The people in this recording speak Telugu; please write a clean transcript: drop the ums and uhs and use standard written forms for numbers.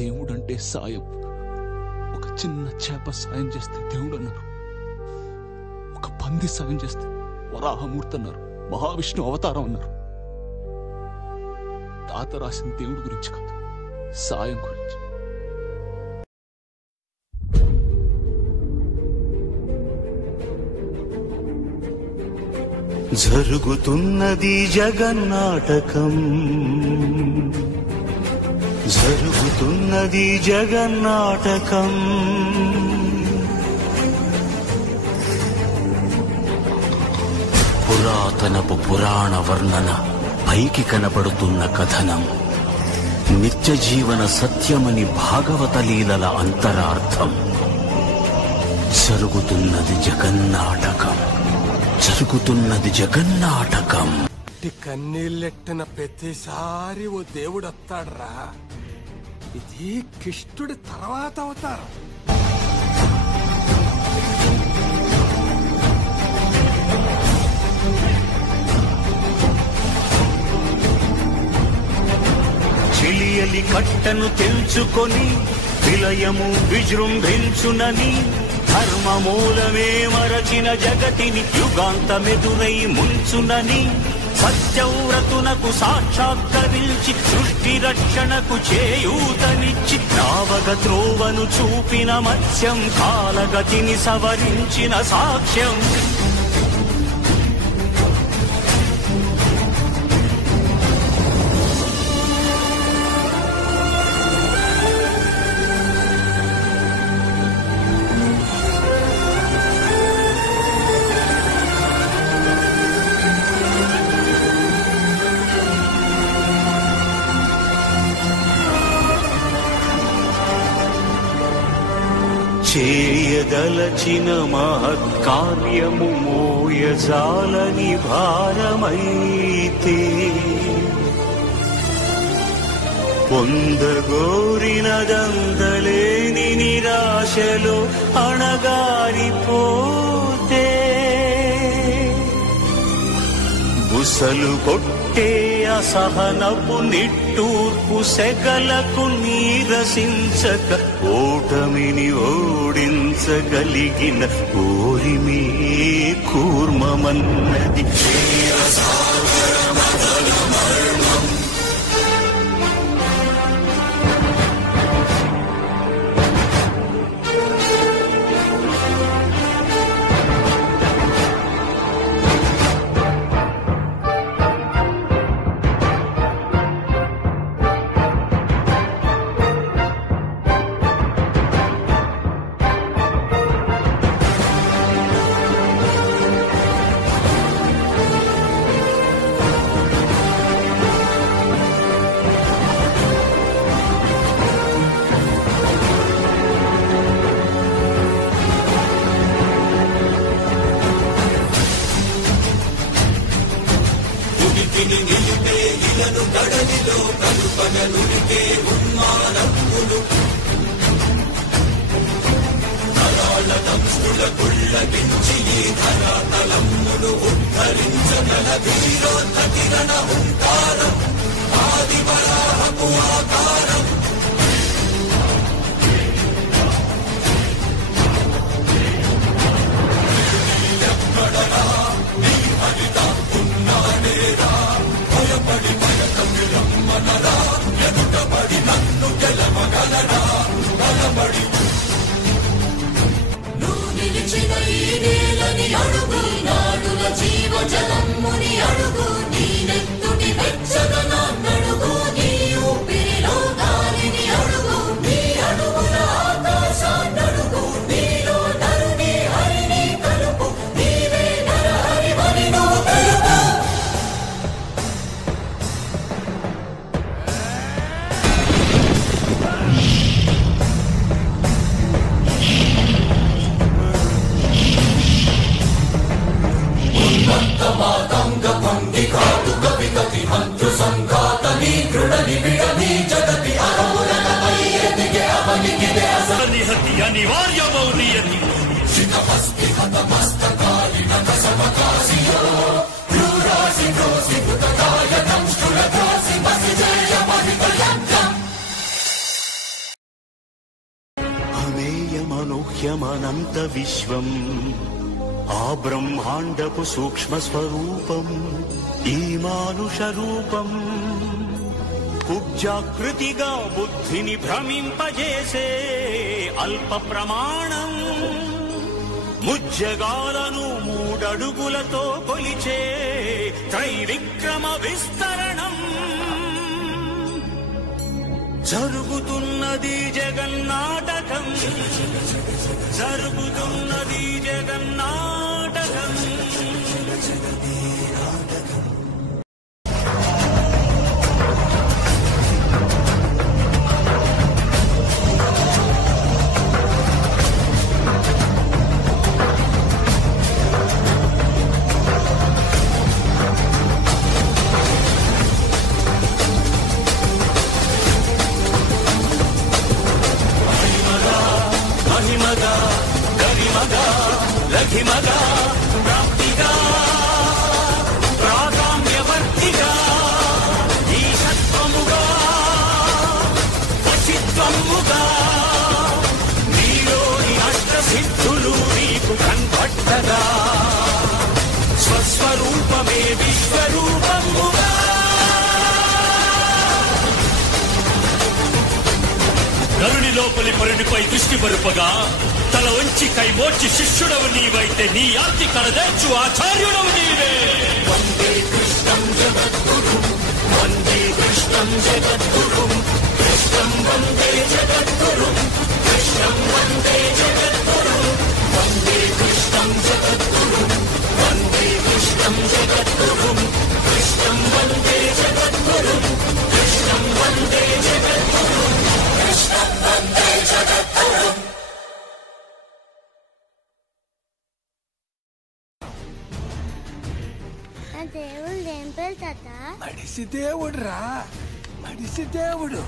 దేవుడంటే సాయం. ఒక చిన్న చేప సాయం చేస్తే దేవుడు అన్నారు, ఒక పంది సాయం చేస్తే వరాహమూర్తి అన్నారు, మహావిష్ణు అవతారం అన్నారు. తాత రాసిన దేవుడి గురించి కాదు, సాయం గురించి. జరుగుతున్నది జగన్నాటకం, జరుగుతున్నది జగన్నాటకం. పురాతనపు పురాణ వర్ణన, పైకి కనబడుతున్న కథనం, నిత్య జీవన సత్యమని భాగవత లీలల అంతరార్థం. జరుగుతున్నది జగన్నాటకం, జరుగుతున్నది జగన్నాటకం. కన్నీళ్ళెట్టిన ప్రతిసారి ఓ దేవుడు వస్తాడ్రా. ఇది కృష్ణుడి తర్వాత అవతారం. చిలియలి కట్టను తెల్చుకొని విలయము విజృంభించునని, ధర్మమూలమే మరచిన జగతిని యుగాంతమెదురై ముంచునని, సత్యవ్రతునకు సాక్షాత్కరించి సృష్టి రక్షణకు చేయూతనిచ్చి, నావగ త్రోవను చూపిన మత్స్యం, కాలగతిని సవరించిన సాక్ష్యం. చేయదలచిన మహత్కార్యము మోయజాలని భారమైతే, పొందగోరినదందలేని నిరాశలో అణగారిపోతే, బుసలు కొట్టే అసహనపు నిట్టూర్పు సెగలకు నీరసించక, ఓటమిని ఓడించగలిగిన ఓరిమే కూర్మమన్నది. కడలిలో కలుపగలుడితే ఉన్మానములు, తరాల దంశుల కుళ్ళగించి ఈ ధరాతలమ్ములు ఉద్ధరించగల ధీరోద్ధతిరణ హుంకారం, ఆది వరాహపు ఆకారం. ఎక్కడరా నీ హరిత ఉన్నాడేరా, భయపడి భయకమి రమ్మనరా, ఎదుటపడి నన్ను గెలవగలరా, బలపడి నువ్వు నిలిచిన ఈ నేలని అడుగు, నాడుల జీవ జలమ్ముని అడుగు, నీ నెత్తుటి వెచ్చదనాన్నడుగు, నీ ఊపిరిలో గాలిని అడుగు, నీ అడుగుల ఆకాశాన్నడుగు, నీలో నరుని హరిని కలుపు, నీవే నరహరి వని నువ్వు తెలుపు. మాతంగ పండికా ఐక్యమనంత విశ్వం ఆ బ్రహ్మాండపు సూక్ష్మ స్వరూపం ఈ మానుష రూపం కుబ్జాకృతిగా బుద్ధిని భ్రమింపజేసే అల్ప ప్రమాణం ముజ్జగాలను మూడడుగులతో కొలిచే త్రైవిక్రమ విస్తరణం జరుగుతున్నది జగన్నాటకం జరుగుతున్నది జగన్నాటకం మహిమగా గరిమగా లఘిమగా ప్రాప్తిగా ప్రాగామ్యవర్తిగా ఈశత్వముగా వచిత్వముగా నీలోని అష్టసిద్ధులు నీకు కన్పట్టగా స్వస్వరూపమే విశ్వరూపముగా నరుని లోపలి పరునిపై దృష్టి మరుపగా తల వంచి కైమోర్చి శిష్యుడవు నీవైతే నీ ఆర్తి కడదేర్చు ఆచార్యుడవు నీవే వందే కృష్ణం జగద్గురుం వందే కృష్ణం జగద్గురుం కృష్ణం వందే జగద్గురుం కృష్ణం వందే జగద్గురుం వందే కృష్ణం జగద్గురుం వందే కృష్ణం జగద్గురుం కృష్ణం వందే జగద్గురుం కృష్ణం వందే జగద్గురుం కృష్ణం వందే జగద్గురుం. దేవుడు ఏం పేరు తాత? మడిసి దేవుడు రా, మడిసి దేవుడు.